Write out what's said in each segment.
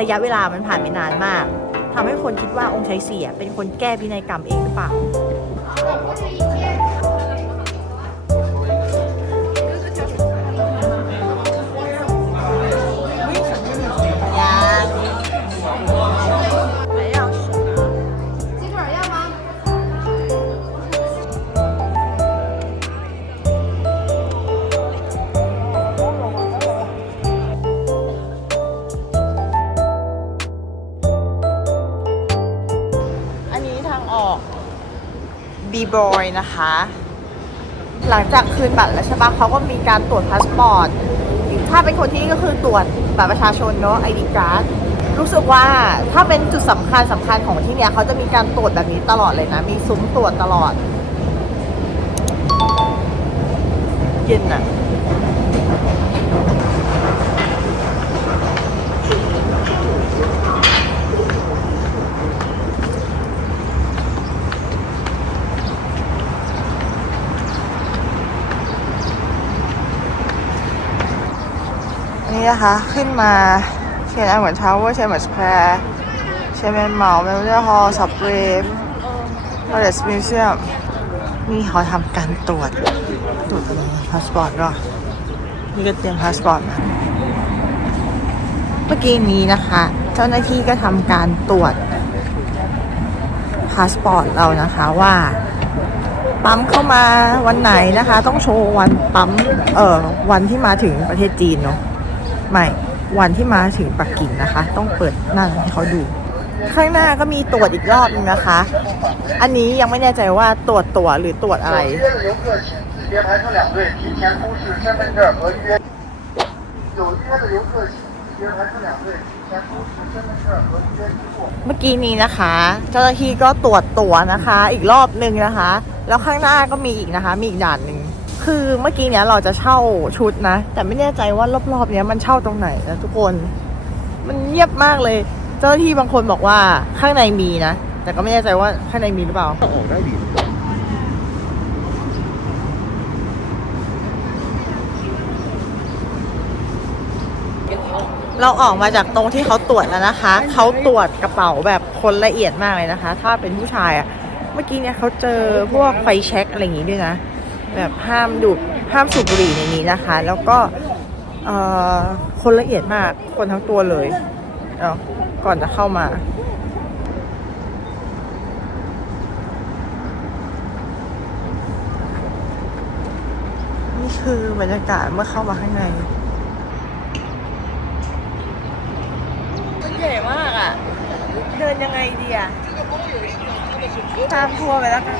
ระยะเวลามันผ่านไปนานมากทำให้คนคิดว่าองค์ชัยเสียเป็นคนแก้พินัยกรรมเองหรือเปล่า บอยนะคะ หลังจากคืนบัตรแล้วใช่ปะเขาก็มีการตรวจพาสปอร์ต ถ้าเป็นคนที่นี่ก็คือตรวจบัตรประชาชนเนาะไอดีการ์ดรู้สึกว่าถ้าเป็นจุดสำคัญสำคัญของที่เนี่ยเขาจะมีการตรวจแบบนี้ตลอดเลยนะ มีซุ้มตรวจตลอด เย็นอะ นี่นะคะขึ้นมาเชียนอันเหมือนทาวเวอร์เชียนเหมือนสแควร์เชียนแมนเหมาเมลเดอร์ฮอลล์สับเวฟพาเลสมิวเซียมนี่เขาทำการตรวจตรวจพาสปอร์ตก็นี่ก็เตรียมพาสปอร์ตมาเมื่อกี้นี้นะคะ เจ้าหน้าที่ก็ทำการตรวจพาสปอร์ตเรานะคะว่าปั๊มเข้ามาวันไหนนะคะ ต้องโชว์วันปั๊มเอ่อวันที่มาถึงประเทศจีนเนาะ ไม่วันที่มาถึงปักกิ่งนะคะ ต้องเปิดหน้าให้เขาดู ข้างหน้าก็มีตรวจอีกรอบนึงนะคะ อันนี้ยังไม่แน่ใจว่าตรวจตัวหรือตรวจอะไรเมื่อกี้นี้นะคะ เจ้าหน้าที่ก็ตรวจตัวนะคะ อีกรอบนึงนะคะ แล้วข้างหน้าก็มีอีกนะคะ มีอีกด่านหนึ่ง คือเมื่อกี้เนี้ยเราจะเช่าชุดนะ แต่ไม่แน่ใจว่ารอบๆเนี้ยมันเช่าตรงไหนนะทุกคน มันเงียบมากเลย เจ้าหน้าที่บางคนบอกว่าข้างในมีนะ แต่ก็ไม่แน่ใจว่าข้างในมีหรือเปล่าออกได้ดีเราออกมาจากตรงที่เขาตรวจแล้วนะคะ เขาตรวจกระเป๋าแบบคนละเอียดมากเลยนะคะ ถ้าเป็นผู้ชายอะเมื่อกี้เนี่ยเขาเจอพวกไฟแช็คอะไรอย่างงี้ด้วยนะ แบบห้ามดูดห้ามสูบบุหรี่ในนี้นะคะ แล้วก็เอ่อคนละเอียดมากคนทั้งตัวเลยเนาะก่อนจะเข้ามานี่คือบรรยากาศเมื่อเข้ามาข้างในมันใหญ่มากอะ เดินยังไงดีอะ ตามทัวร์ไปแล้วกัน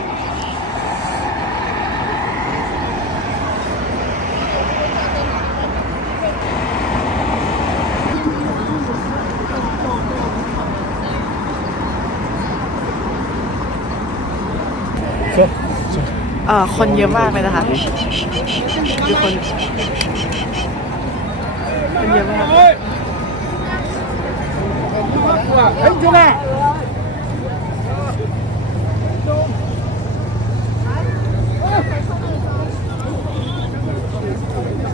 เออคนเยอะมากเลยนะคะดูคนคนเยอะมากเฮ้ยจุ๊แม่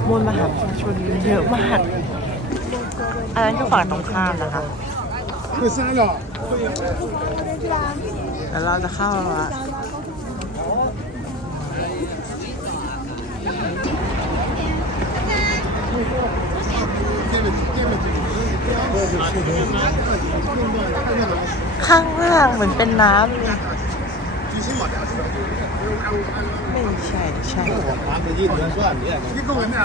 มวลมหาชนเยอะมากอันนั้นคือฝั่งตรงข้ามนะคะแล้วเราจะเข้าแล้ว ข้างล่างเหมือนเป็นน้ำเลยไม่ใช่ใช่ 一个文的。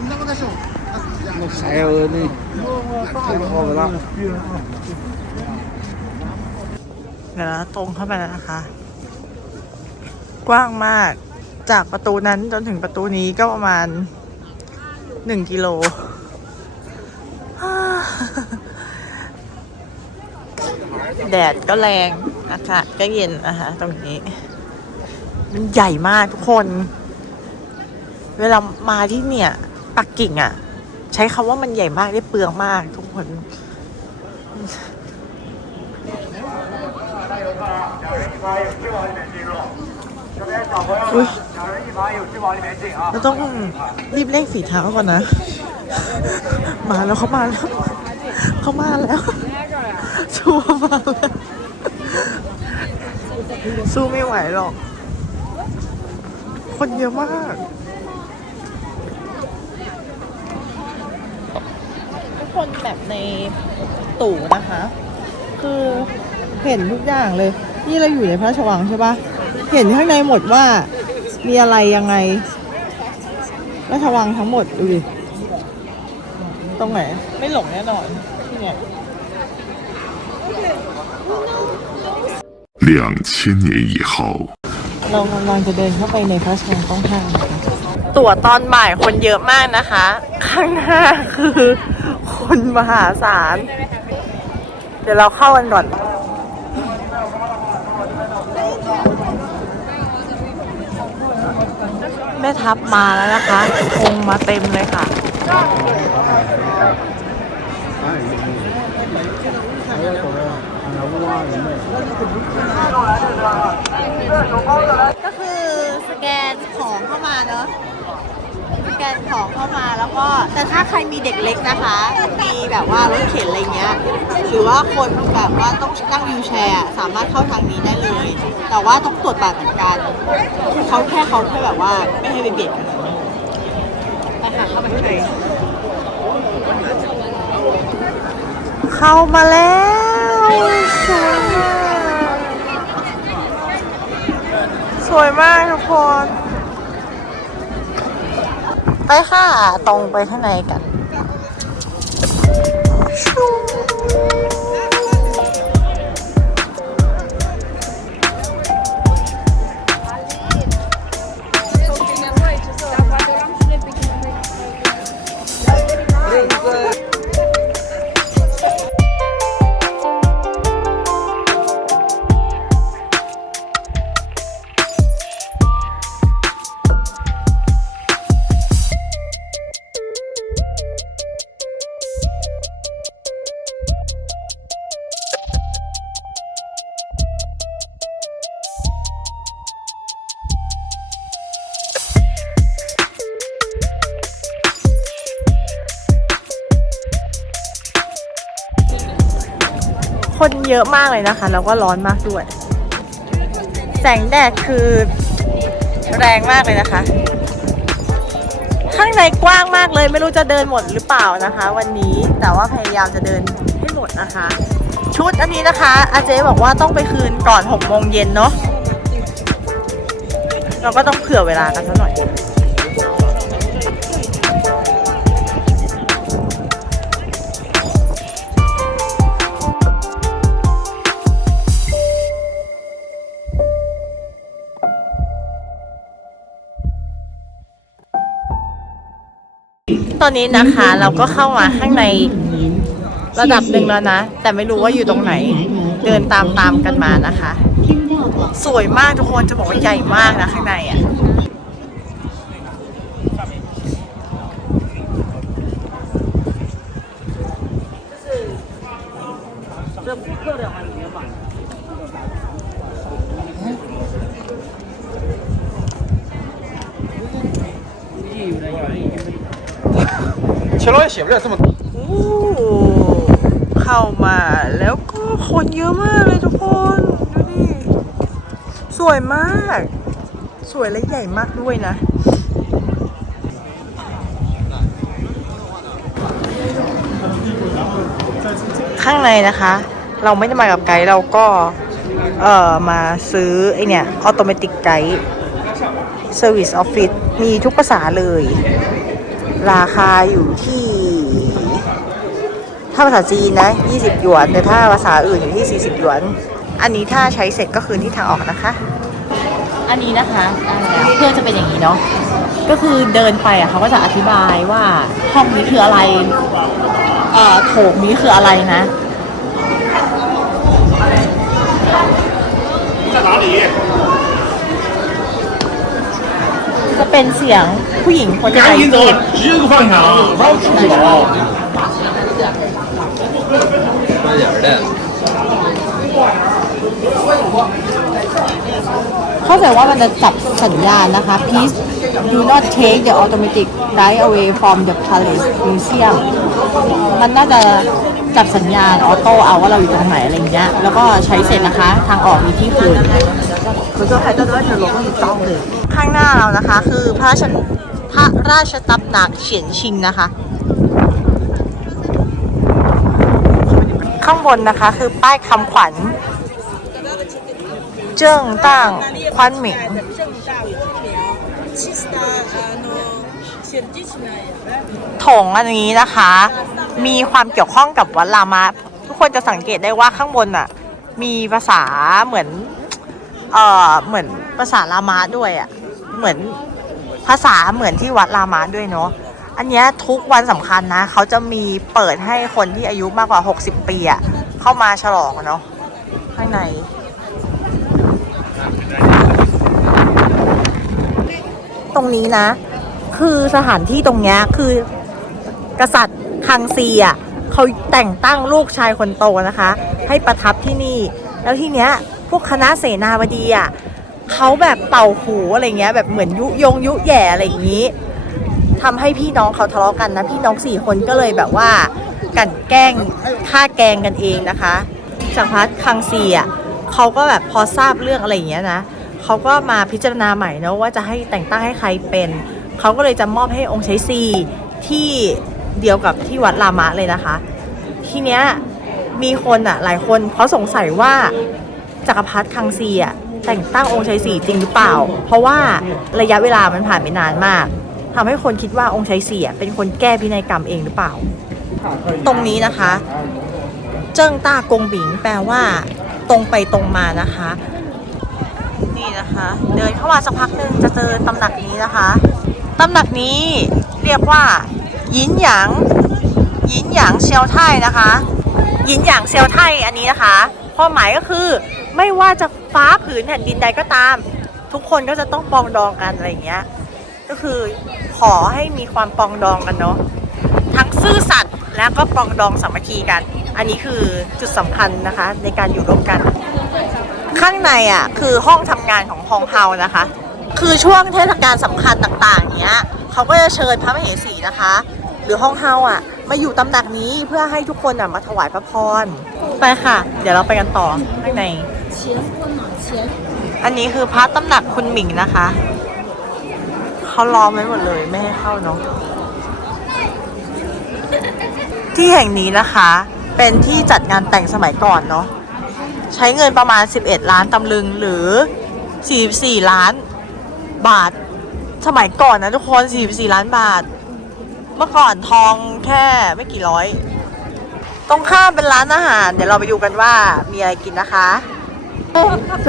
你那个在手。那还有那太好了。 เดี๋ยวเราตรงเข้าไปแล้วนะคะ กว้างมาก จากประตูนั้นจนถึงประตูนี้ก็ประมาณหนึ่งกิโล แดดก็แรงอากาศก็เย็นนะคะตรงนี้ มันใหญ่มากทุกคน เวลามาที่เนี่ย ปักกิ่งอะ่ะ ใช้คำว่ามันใหญ่มากได้เปลืองมากทุกคน อุ๊ยเราต้องรีบเร่งฝีเท้าก่อนนะ มาแล้วเขามาแล้ว เขามาแล้วชัวร์มาแล้วสู้ไม่ไหวหรอก คนเยอะมากทุกคนแบบในตู่นะคะ คือเห็นทุกอย่างเลย นี่เราอยู่ในพระราชวังใช่ปะ เห็นข้างในหมดว่ามีอะไรยังไงพระราชวังทั้งหมดดูดิ ตรงไหน ไม่หลงแน่นอนที่เนี่ย 两千年以后。 เรากำลังจะเดินเข้าไปในพระราชวังต้องห้ามนะคะตั๋วตอนบ่ายคนเยอะมากนะคะ ข้างหน้าคือคนมหาศาล เดี๋ยวเราเข้ากันก่อน แม่ทัพมาแล้วนะคะคงมาเต็มเลยค่ะก็คือสแกนของเข้ามาเนอะ กนของเข้ามาแล้วก็ แต่ถ้าใครมีเด็กเล็กนะคะ มีแบบว่ารถเข็นอะไรเงี้ย หรือว่าคนแบบว่าต้องนั่งวิวแชร์สามารถเข้าทางนี้ได้เลย แต่ว่าต้องตรวจบัตรเหมือนกัน เขาแค่เขาแค่แบบว่าไม่ให้ไปเบียดกันไปค่ะเข้าไปข้างในเข้ามาแล้วสวยมากสวยมากทุกคน ไปค่ะ ตรงไปข้างในกันชู คนเยอะมากเลยนะคะ แล้วก็ร้อนมากด้วย แสงแดดคือแรงมากเลยนะคะ ข้างในกว้างมากเลย ไม่รู้จะเดินหมดหรือเปล่านะคะ วันนี้แต่ว่าพยายามจะเดินให้หมดนะคะ ชุดอันนี้นะคะ อาเจบอกว่าต้องไปคืนก่อน6โมงเย็นเนาะเราก็ต้องเผื่อเวลากันสักหน่อย ตอนนี้นะคะเราก็เข้ามาข้างในระดับหนึ่งแล้วนะ แต่ไม่รู้ว่าอยู่ตรงไหน เดินตามตามกันมานะคะ สวยมากทุกคนจะบอกว่าใหญ่มากนะข้างในอะ เชลล์เฉียบเลืสมุดเข้ามาแล้วก็คนเยอะมากเลยทุกคน ดูดิสวยมาก สวยและใหญ่มากด้วยนะข้างในนะคะ เราไม่ได้มากับไกด์เราก็ เอ่อ มาซื้อไอเนี่ยออโตเมติกไกด์เซอร์วิสออฟฟิศมีทุกภาษาเลย ราคาอยู่ที่ ถ้าภาษาจีนนะ 20 หยวน แต่ถ้าภาษาอื่นอยู่ที่ 40 หยวน อันนี้ถ้าใช้เสร็จก็คืนที่ทางออกนะคะ อันนี้นะคะเพื่อจะเป็นอย่างนี้เนาะก็คือเดินไปอะเขาก็จะอธิบายว่าห้องนี้คืออะไรเอ่อโถงนี้คืออะไรนะ จะเป็นเสียงผู้หญิงคนไทยพูด 十个饭场，好吃不饱。 เขา เข้าใจว่ามันจะจับสัญญาณนะคะ please do not take the automatic right away from the palace museum มันน่าจะจับสัญญาณออโต้เอาว่าเราอยู่ตรงไหนอะไรเงี้ย แล้วก็ใช้เสร็จนะคะ ทางออกมีที่คืนคุณก็ใครต้องด้จะลงก็ถูกต้องเลยข้างหน้าเรานะคะ คือพระราชพระราชตำหนักเฉียนชิงนะคะ ข้างบนนะคะคือป้ายคำขวัญ เจิ้งตั้งควันหมิงถงอันนี้นะคะ มีความเกี่ยวข้องกับวัดรามะ ทุกคนจะสังเกตได้ว่าข้างบนอะ มีภาษาเหมือน เอ่อ เหมือนภาษาลามะด้วยอะ เหมือนภาษาเหมือนที่วัดรามะด้วยเนาะอันเนี้ยทุกวันสำคัญนะ เขาจะมีเปิดให้คนที่อายุมากกว่า 60 ปีอะเข้ามาฉลองเนาะข้างใน ตรงนี้นะ คือสถานที่ตรงเนี้ยคือกษัตริย์คังซีอะเขาแต่งตั้งลูกชายคนโตนะคะ ให้ประทับที่นี่ แล้วที่เนี้ยพวกคณะเสนาบดีอะเขาแบบเป่าหูอะไรเงี้ยแบบเหมือนยุยงยุแย่อะไรอย่างนี้ทำให้พี่น้องเขาทะเลาะกันนะพี่น้องสี่คนก็เลยแบบว่ากันแกล้งฆ่าแกงกันเองนะคะจักรพรรดิคังซีอะเขาก็แบบพอทราบเรื่องอะไรอย่างเงี้ยนะ เขาก็มาพิจารณาใหม่นะว่าจะให้แต่งตั้งให้ใครเป็น เขาก็เลยจะมอบให้องค์ชัยซีที่เดียวกับที่วัดรามะเลยนะคะ ทีเนี้ยมีคนอะหลายคนเขาสงสัยว่าจักรพรรดิคังซีอะแต่งตั้งองค์ชัยศรีจริงหรือเปล่า เพราะว่าระยะเวลามันผ่านไปนานมากทำให้คนคิดว่าองค์ชัยศรีอะเป็นคนแก้พินัยกรรมเองหรือเปล่า ตรงนี้นะคะ เจิ้งต้ากงบิงแปลว่า ตรงไปตรงมานะคะ นี่นะคะ เดินเข้ามาสักพักหนึ่งจะเจอตำหนักนี้นะคะตำหนักนี้เรียกว่ายินหยางยินหยางเซียวไทนะคะยินหยางเซียวไทอันนี้นะคะความหมายก็คือไม่ว่าจะฟ้าผืนแผ่นดินใดก็ตาม ทุกคนก็จะต้องปองดองกันอะไรอย่างเงี้ยก็คือขอให้มีความปองดองกันเนาะทั้งซื่อสัตย์และก็ปองดองสามัคคีกัน อันนี้คือจุดสำคัญนะคะในการอยู่ร่วมกัน ข้างในอะคือห้องทำงานของฮองเฮานะคะ คือช่วงเทศกาลสำคัญต่างๆเนี้ยเขาก็จะเชิญพระมเหสีนะคะ หรือห้องเฮาอะ มาอยู่ตำหนักนี้เพื่อให้ทุกคนอะมาถวายพระพรไปค่ะ เดี๋ยวเราไปกันต่อข้างใน อันนี้คือพระตำหนักคุณหมิงนะคะเขาล้อมไว้หมดเลยไม่ให้เข้าเนาะที่แห่งนี้นะคะ เป็นที่จัดงานแต่งสมัยก่อนเนาะ ใช้เงินประมาณ 11 ล้านตำลึงหรือ 44 ล้านบาท สมัยก่อนนะทุกคน 44 ล้านบาท เมื่อก่อนทองแค่ไม่กี่ร้อย ตรงข้ามเป็นร้านอาหาร เดี๋ยวเราไปดูกันว่ามีอะไรกินนะคะจ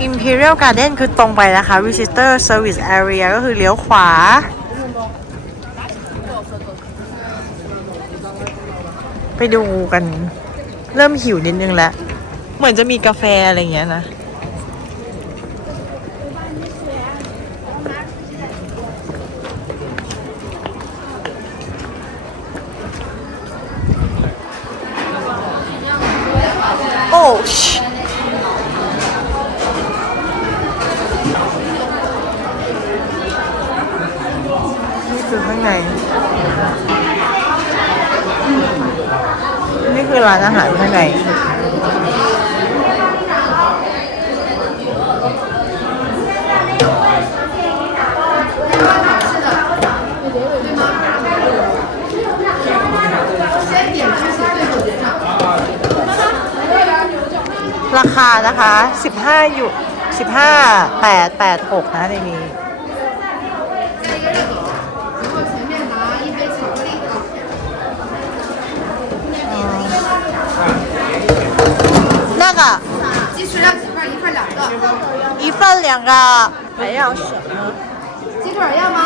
อิมพีเรียลการ์เด้นคือตรงไปนะคะ Visitor Service Area ก็คือเลี้ยวขวา ไปดูกัน เริ่มหิวนิดนึงแล้ว เหมือนจะมีกาแฟอะไรเงี้ยนะ อยู่15 8 8 6 นะในนี้ 然后前面拿一杯巧克力的。那个鸡翅要几份？一份两个。一份两个，还要什么？鸡腿要吗？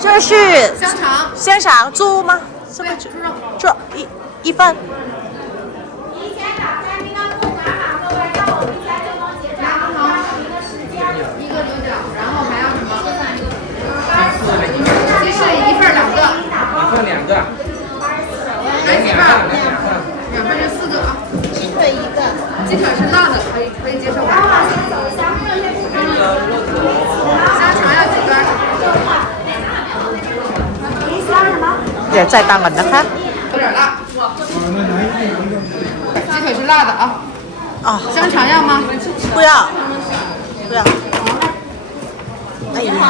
这是香肠。香肠猪吗？是不对，是猪肉。猪一一份？ เดี๋ยวจ่ายตังค์ก่อนนะคะ 有点辣。鸡腿是辣的啊， อ๋อ 香肠要吗？ เปรี้ยวเปรี้ยวไอ้นี่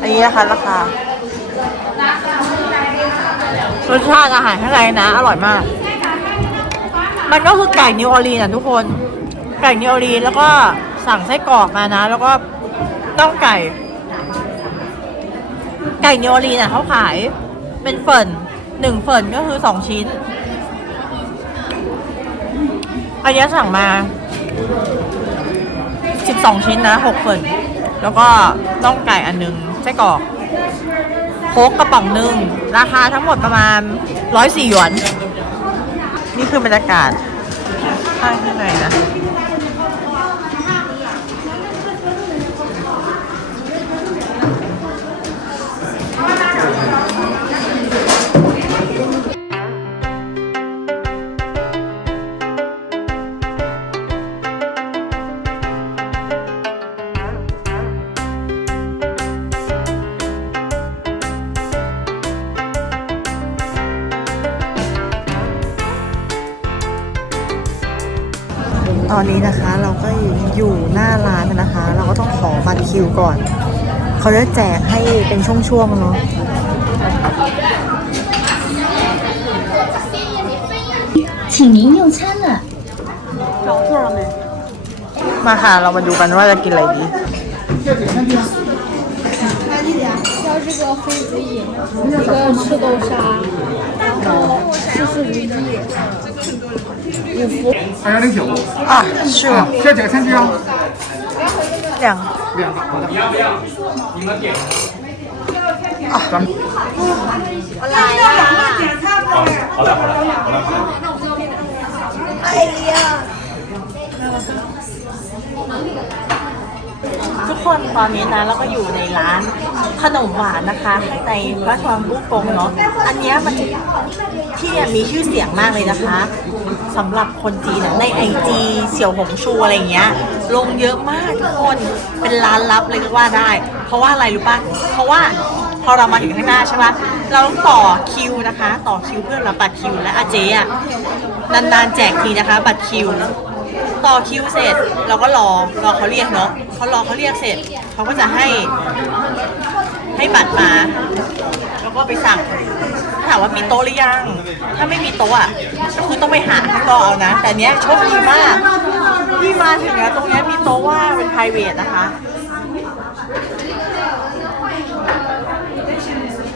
อันนี้นะคะราคารสชาติอาหารข้างในนะ อร่อยมาก มันก็คือไก่นิวออร์ลีนอ่ะทุกคน ไก่นิวออร์ลีนแล้วก็สั่งไส้กรอกมานะ แล้วก็ต้มไก่ ไก่นิวอร์ลีน่ะเขาขายเป็นเฟิร์นหนึ่งเฟิร์นก็คือสองชิ้น อันนี้สั่งมา12ชิ้นนะ6เฟิร์นแล้วก็น่องไก่อันหนึงไส้กรอกโค้กกระป๋องหนึ่งราคาทั้งหมดประมาณ104หยวน นี่คือบรรยากาศข้างข้างในนะ เขาจะแจกให้เป็นช่วงๆเนาะ请您用餐了มาค่ะ เรามาดูกันว่าจะกินอะไรดี 要这个妃子饮，一个赤豆沙，然后四四如意，二幺零九， อ่ะชื่อ 啊，需要几个餐具啊？ อย่าง 两个，好的。咱们 ทุกคนตอนนี้นะเราก็อยู่ในร้านขนมหวานนะคะข้างในพระชวังบุกกงเนาะอันเนี้ยมันที่เนี่ยมีชื่อเสียงมากเลยนะคะ สำหรับคนจีนอะในไอจีเสี่ยวหงชูอะไรเงี้ย ลงเยอะมากทุกคนเป็นร้านลับเลยก็ว่าได้ เพราะว่าอะไรรู้ป่ะเพราะว่าพอเรามาถึงข้างหน้าใช่ปะเราต้องต่อคิวนะคะ ต่อคิวเพื่อรับบัตรคิวและอาเจอะนานๆแจกทีนะคะ บัตรคิว ต่อคิวเสร็จเราก็รอรอเขาเรียกเนาะเขารอเขาเรียกเสร็จเขาก็จะให้ ให้บัตรมา แล้วก็ไปสั่งถามว่ามีโต๊ะหรือยัง ถ้าไม่มีโต๊ะอะก็คือต้องไปหาข้างนอกเอานะ แต่เนี้ยโชคดีมากที่มาถึงแล้วตรงเนี้ยมีโต๊ะว่างเป็น p r i v a t นะคะ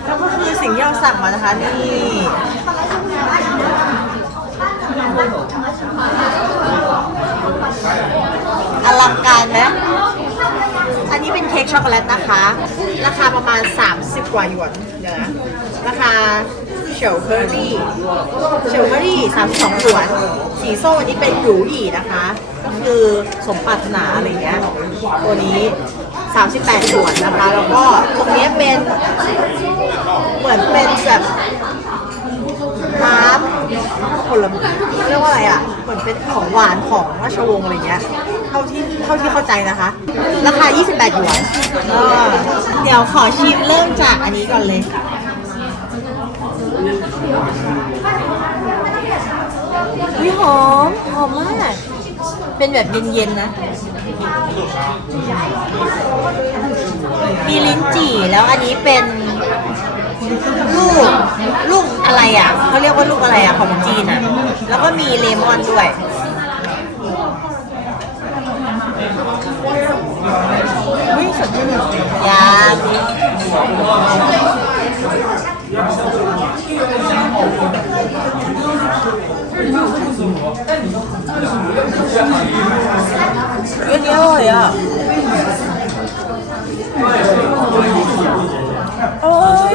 แล้วก็คือสิ่งที่เราสั่งมานะคะนี่อลังการไหม นี้เป็นเค้กช็อกโกแลตนะคะ ราคาประมาณ 30 กว่าหยวนเดี๋ยวนะราคาเฉลเบอร์รี่เฉลเบอร์รี่32หยวน สีส้มอันนี้เป็นหรูหยี่นะคะ ก็คือสมปรารถนาอะไรเงี้ย ตัวนี้ 38หยวนนะคะ แล้วก็ตรงนี้เป็น เหมือนเป็นแบบน้ำผลไม้เรียกว่าอะไรอะ เหมือนเป็นของหวานของราชวงศ์อะไรเงี้ย ท่าที่เท่าที่เข้าใจนะคะ ราคา 28 หยวนเออเดี๋ยวขอชิมเริ่มจากอันนี้ก่อนเลย วิหอม หอมมาก เป็นแบบเย็นๆนะ มีลิ้นจี่แล้วอันนี้เป็นลูกลูกอะไรอะ เขาเรียกว่าลูกอะไรอะ ของจีนอะ แล้วก็มีเลมอนด้วยเฮ้ย สดชื่นยาเยอะๆเลยอะโอ้ย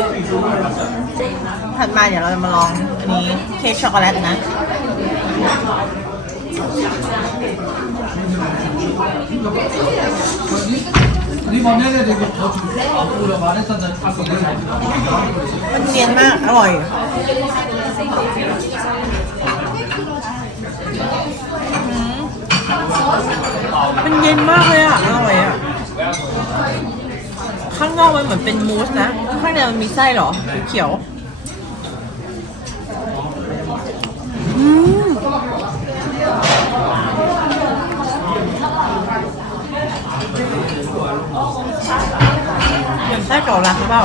ถัดมาเดี๋ยวเราจะมาลองอันนี้เค้กช็อกโกแลตนะ นี่มันเนี่ยเด็นเขาเอาคุณะวันนี้ตนนั้นทำอะมันเนียนมาก อร่อยมันเย็นมากเลยอะ อร่อยอะ ข้างนอกมันเหมือนเป็นมูสนะ ข้างในมันมีไส้หรอ เขียวอืม เหมือนไส้เก่าลักหรือเปล่า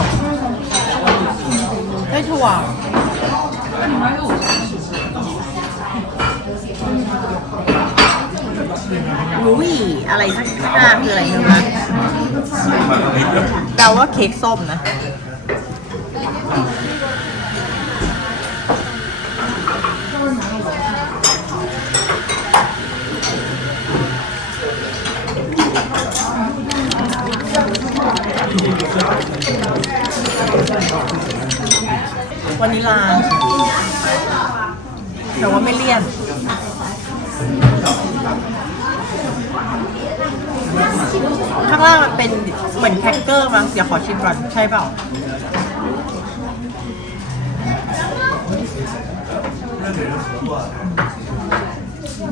ไส้ถั่วอุ้ยอะไรข้างหน้าคืออะไรเธอนะเดาว่าเค้กส้มนะ วานิลา แต่ว่าไม่เลี่ยนข้างล่างมันเป็นเหมือนแครกเกอร์มั้งเดี๋ยวขอชิมก่อนใช่เปล่า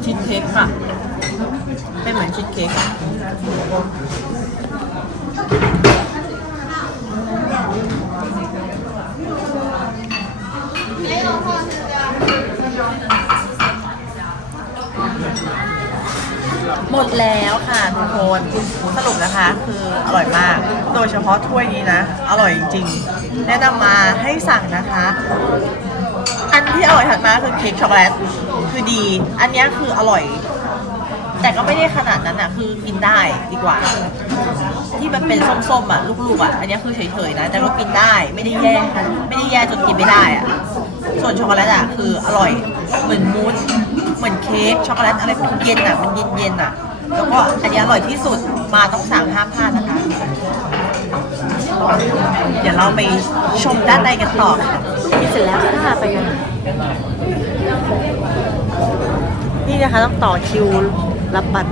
ชีสเค้กค่ะ เป็นเหมือนชีสเค้ก หมดแล้วค่ะทุกคนสรุปนะคะคืออร่อยมาก โดยเฉพาะถ้วยนี้นะ อร่อยจริงๆ แนะนำมาให้สั่งนะคะ อันที่อร่อยถัดมาคือเค้กช็อกโกแลตคือดี อันนี้คืออร่อย แต่ก็ไม่ได้ขนาดนั้นอะ คือกินได้ดีกว่า ที่มันเป็นส้มๆอะลูกๆอะอันนี้คือเฉยๆนะ แต่ก็กินได้ไม่ได้แย่ไม่ได้แย่จนกินไม่ได้อะ ส่วนช็อกโกแลตอะคืออร่อย เหมือนมูสเหมือนเค้กช็อกโกแลตอะไรมันเย็นอะมันเย็นๆอะ แล้วก็อันเนี้ยอร่อยที่สุดมาต้องสั่งห้ามพลาดนะคะ เดี๋ยวเราไปชมด้านในกันต่อค่ะเสร็จแล้วค่ะไปกันนี่นะคะต้องต่อคิวรับบัตร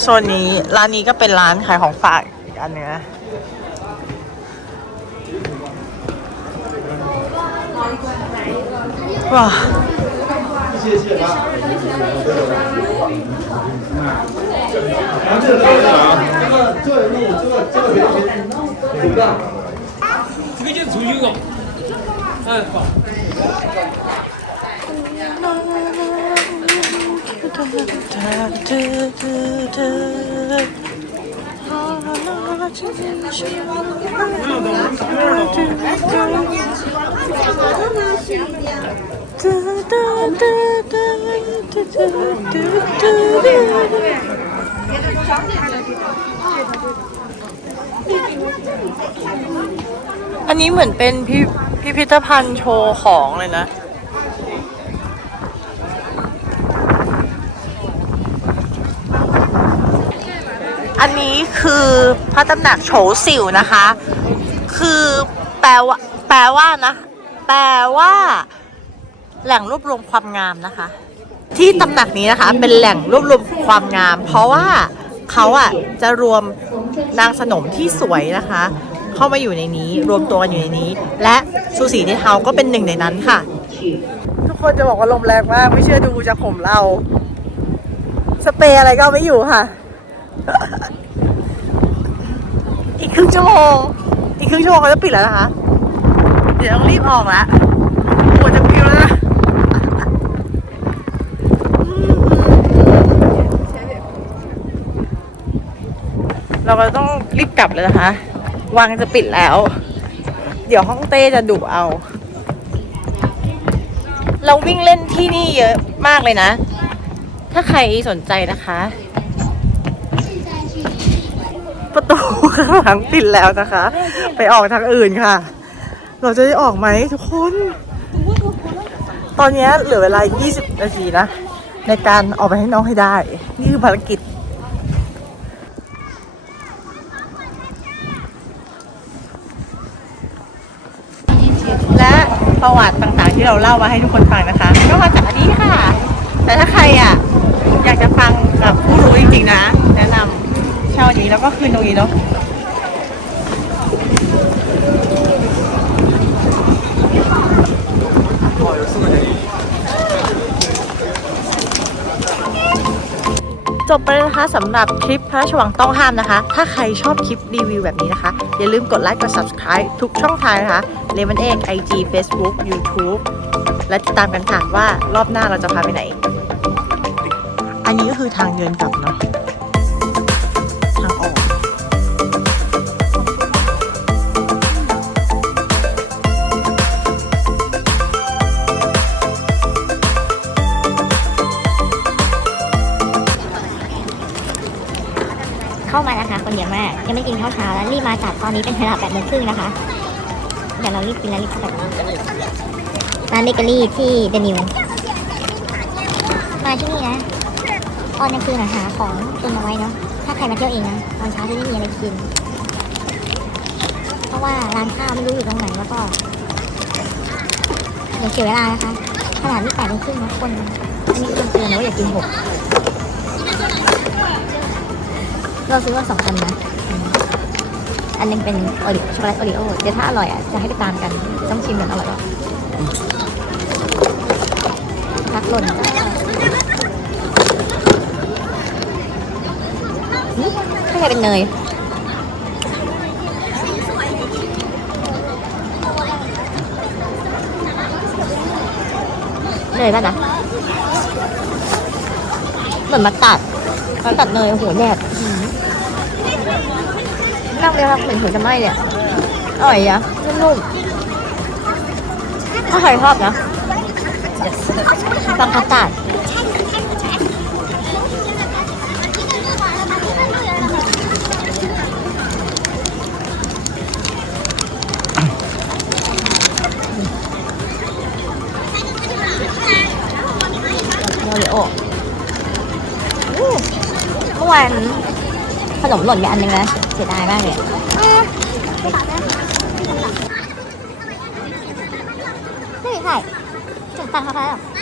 โซนนี้ร้านนี้ก็เป็นร้านขายของฝากอีกอันเนี้ 哇！谢谢啊！然后这个这个啊，这个这个路这个这个别别不干。这个就是足球狗。嗯。不要动，不要动。 อันนี้เหมือนเป็นพิพิพิธภัณฑ์โชว์ของเลยนะ อันนี้คือพระตำหนักโฉสิวนะคะ คือแปลว่าแปลว่านะ แปลว่า แหล่งรวบรวมความงามนะคะ ที่ตำหนักนี้นะคะ เป็นแหล่งรวบรวมความงาม เพราะว่าเขาอะจะรวมนางสนมที่สวยนะคะ เข้ามาอยู่ในนี้รวมตัวกันอยู่ในนี้ และซูสีเดเฮาก็เป็นหนึ่งในนั้นค่ะ ทุกคนจะบอกว่าลมแรงมาก ไม่เชื่อดูจากผมเรา สเปรย์อะไรก็ไม่อยู่ค่ะ อีกครึ่งชั่วโมงอีกครึ่งชั่วโมงเขาจะปิดแล้วนะคะ เดี๋ยวต้องรีบออกแล้วปวดจะปิวแล้วนะ เราก็ต้องรีบกลับเลยนะคะ วังจะปิดแล้ว เดี๋ยวห้องเต้จะดุเอา เราวิ่งเล่นที่นี่เยอะมากเลยนะ ถ้าใครสนใจนะคะ ประตูข้างหลังปิดแล้วนะคะ ไปออกทางอื่นค่ะ เราจะได้ออกไหมทุกคน ตอนนี้เหลือเวลา 20 นาทีนะ ในการออกไปให้น้องให้ได้ นี่คือภารกิจ และ ประวัติต่างๆ ที่เราเล่ามาให้ทุกคนฟังนะคะ ก็มาจากอันนี้ค่ะ แต่ถ้าใครอะอยากจะฟังกับผู้รู้จริงๆนะ แนะนำเช่าอันนี้แล้วก็คืนตรงนี้เนาะ จบไปแล้วนะคะสำหรับคลิปพระราชวังต้องห้ามนะคะ ถ้าใครชอบคลิปรีวิวแบบนี้นะคะ อย่าลืมกดไลค์กด subscribe ทุกช่องทางนะคะเลมันเอกไอจีเฟซบุ๊กยูทูบและติดตามกันค่ะว่ารอบหน้าเราจะพาไปไหน อันนี้ก็คือทางเดินกลับเนาะ เข้ามานะคะ คนเยอะมาก ยังไม่กินข้าวเช้าแล้วรีบมาจัดตอนนี้เป็นเวลาแปดโมงครึ่งนะคะ เดี๋ยวเรารีบกินแล้วรีบเข้าไปร้านเบเกอรี่ที่เดนิวมาที่นี่นะตอนกลางคืนหาของตุนเอาไว้เนาะถ้าใครมาเที่ยวเองนะตอนเช้าจะไม่มีอะไรกิน เพราะว่าร้านข้าวไม่รู้อยู่ตรงไหนแล้วก็เดี๋ยวเสียเวลานะคะขนาดนี้แปดโมงครึ่งนะคนอันนี้คือเตือนนะว่าอย่ากินหก เราซื้อมาสองอันนะ อันหนึงเป็นโอริช็อกโกแลตโอริโอเดี๋ยวถ้าอร่อยอะจะให้ไปตามกัน ต้องชิมกันอร่อยป่ะพักหล่นข้างในเป็นเนยเนยป่ะนะเหมือนมาตัดมาตัดเนยโอ้โหแบบ อื้อหือนั่งเลยครับเหมือนหัวจะไหม้เลยอะอร่อยอะนุ่มๆถ้าใครชอบนะฟังคัสตาดโมริโอเมื่อวานขนมหล่นไปอันนึงนะ เสียดายมากเลยไม่มีใครถึงตังค์เขาไปหรอ